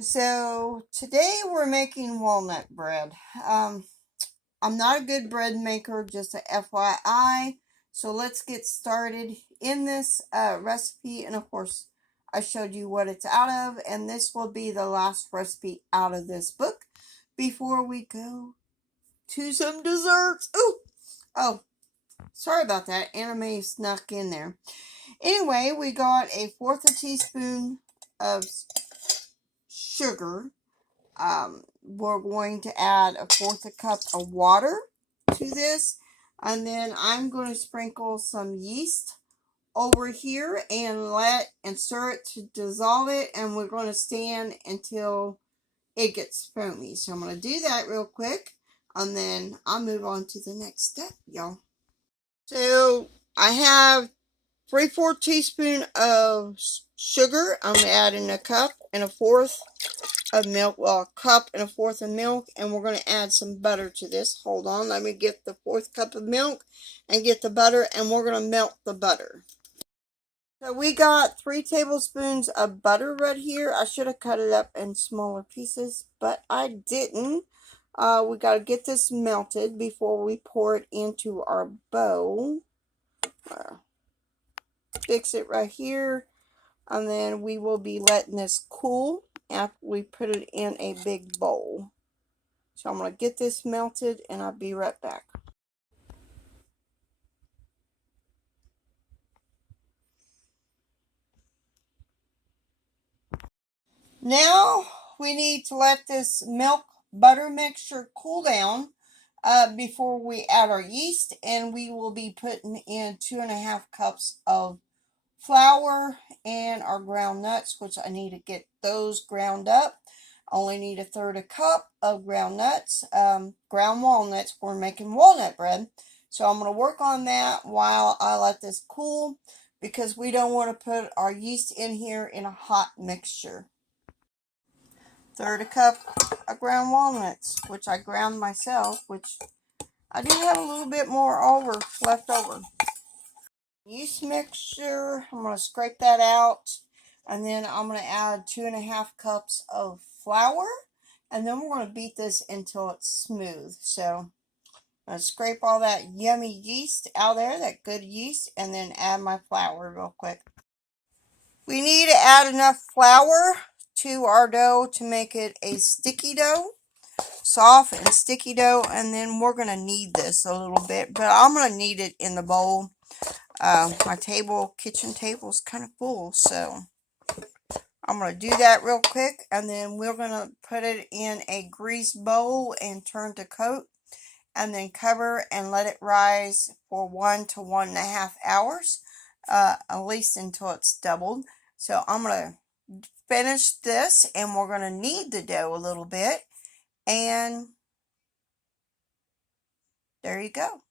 So today we're making walnut bread. I'm not a good bread maker, just a FYI. So let's get started in this recipe. And of course, I showed you what it's out of, and this will be the last recipe out of this book before we go to some desserts. Ooh, oh, sorry about that. Anime snuck in there. Anyway, we got a fourth a teaspoon of sugar. We're going to add a fourth a cup of water to this, and then I'm going to sprinkle some yeast over here and stir it to dissolve it, and we're going to stand until it gets foamy. So I'm going to do that real quick, and then I'll move on to the next step, y'all. So I have 3/4 teaspoon of sugar. I'm going to add in a cup and a fourth of milk, well, a cup and a fourth of milk, and we're going to add some butter to this. Hold on, let me get the fourth cup of milk and get the butter, and we're going to melt the butter. So we got 3 tablespoons of butter right here. I should have cut it up in smaller pieces, but I didn't. We got to get this melted before we pour it into our bowl. Fix it right here, and then we will be letting this cool after we put it in a big bowl. So I'm going to get this melted, and I'll be right back. Now we need to let this milk butter mixture cool down before we add our yeast, and we will be putting in 2.5 cups of flour and our ground nuts, which I need to get those ground up. I only need 1/3 a cup of ground nuts, ground walnuts. We're making walnut bread. So I'm going to work on that while I let this cool, because we don't want to put our yeast in here in a hot mixture. 1/3 a cup of ground walnuts, which I ground myself, which I do have a little bit more left over. Yeast mixture, I'm going to scrape that out, and then I'm going to add 2.5 cups of flour, and then we're going to beat this until it's smooth. So I'm going to scrape all that yummy yeast out there, that good yeast, and then add my flour real quick. We need to add enough flour to our dough to make it a sticky dough, soft and sticky dough, and then we're going to knead this a little bit, but I'm going to knead it in the bowl. My kitchen table is kind of full, so I'm going to do that real quick, and then we're going to put it in a grease bowl and turn to coat, and then cover and let it rise for 1 to 1.5 hours, at least until it's doubled. So I'm going to finish this, and we're going to knead the dough a little bit, and there you go.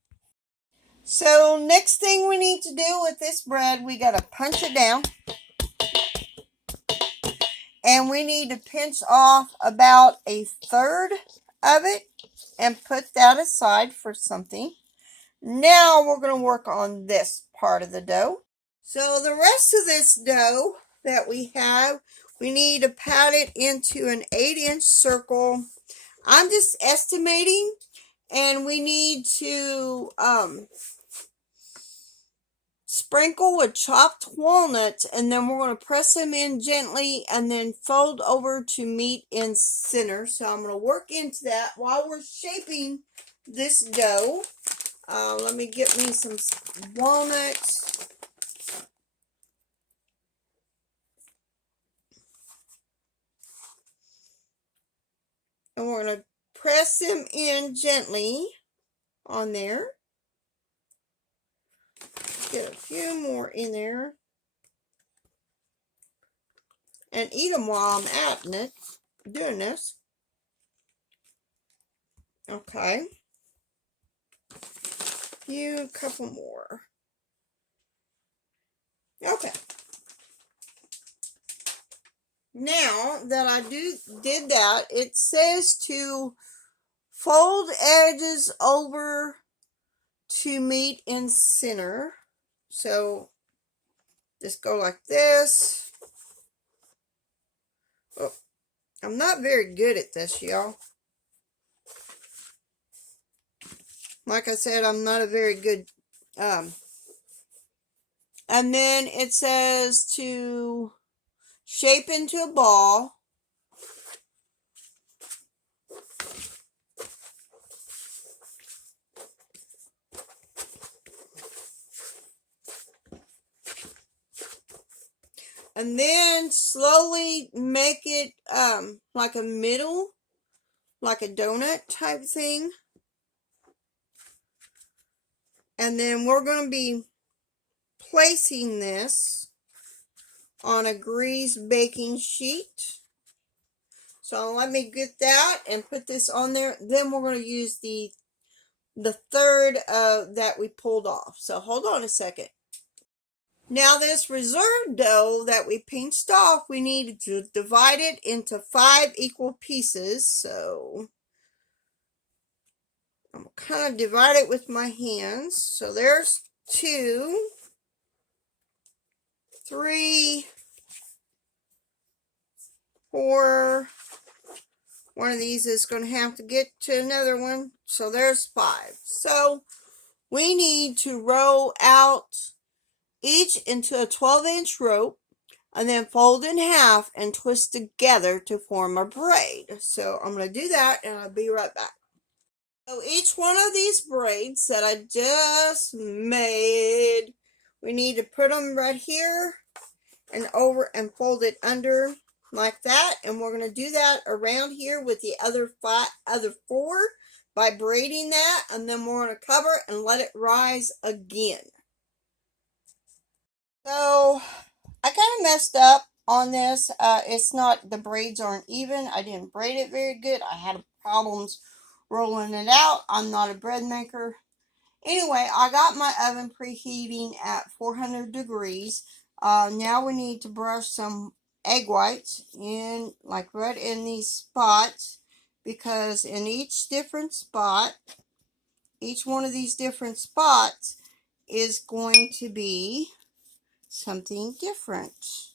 So next thing we need to do with this bread, we got to punch it down. And we need to pinch off about 1/3 of it and put that aside for something. Now we're going to work on this part of the dough. So the rest of this dough that we have, we need to pat it into an 8-inch circle. I'm just estimating, and we need to sprinkle with chopped walnuts, and then we're going to press them in gently and then fold over to meet in center. So I'm going to work into that while we're shaping this dough. Let me get me some walnuts. And we're going to press them in gently on there. Get a few more in there. And eat them while I'm doing this. Okay. Couple more. Okay. Now that I did that, it says to fold edges over to meet in center. So just go like this. Oh, I'm not very good at this, y'all. Like I said, I'm not a very good, and then it says to shape into a ball. And then slowly make it like a middle, like a donut type thing. And then we're going to be placing this on a greased baking sheet. So let me get that and put this on there. Then we're going to use the third that we pulled off. So hold on a second. Now this reserved dough that we pinched off, we need to divide it into 5 equal pieces. So I'm going to kind of divide it with my hands. So there's 2, 3, 4. One of these is going to have to get to another one. So there's 5. So we need to roll out each into a 12-inch rope and then fold in half and twist together to form a braid. So I'm going to do that and I'll be right back. So each one of these braids that I just made, we need to put them right here and over and fold it under like that. And we're going to do that around here with the other 4 by braiding that. And then we're going to cover and let it rise again. So I kind of messed up on this. It's not, the braids aren't even. I didn't braid it very good. I had problems rolling it out. I'm not a bread maker. Anyway, I got my oven preheating at 400 degrees. Now we need to brush some egg whites in, like right in these spots, because in each different spot, each one of these different spots is going to be something different.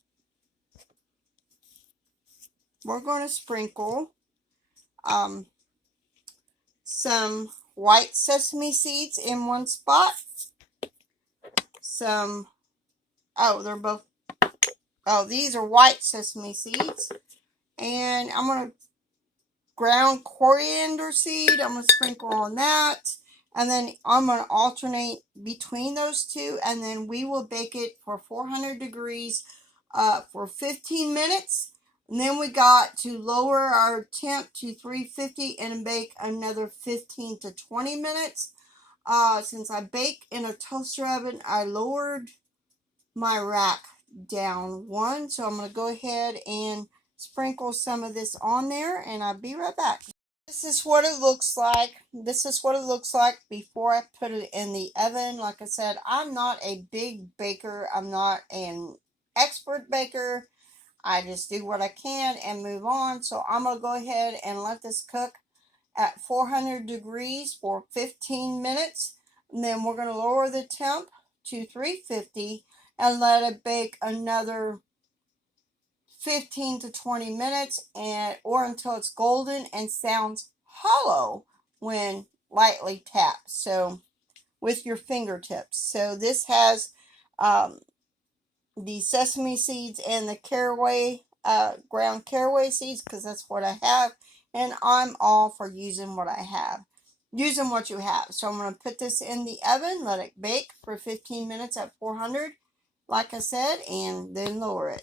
We're going to sprinkle some white sesame seeds in one spot. Some, these are white sesame seeds. And I'm going to ground coriander seed. I'm going to sprinkle on that. And then I'm going to alternate between those two. And then we will bake it for 400 degrees for 15 minutes. And then we got to lower our temp to 350 and bake another 15 to 20 minutes. Since I bake in a toaster oven, I lowered my rack down 1. So I'm going to go ahead and sprinkle some of this on there, and I'll be right back. This is what it looks like. This is what it looks like before I put it in the oven. Like I said, I'm not a big baker. I'm not an expert baker. I just do what I can and move on. So I'm going to go ahead and let this cook at 400 degrees for 15 minutes. And then we're going to lower the temp to 350 and let it bake another 15 to 20 minutes or until it's golden and sounds hollow when lightly tapped. So with your fingertips. So this has the sesame seeds and the caraway, ground caraway seeds, because that's what I have. And I'm all for using what I have. Using what you have. So I'm going to put this in the oven, let it bake for 15 minutes at 400, like I said, and then lower it.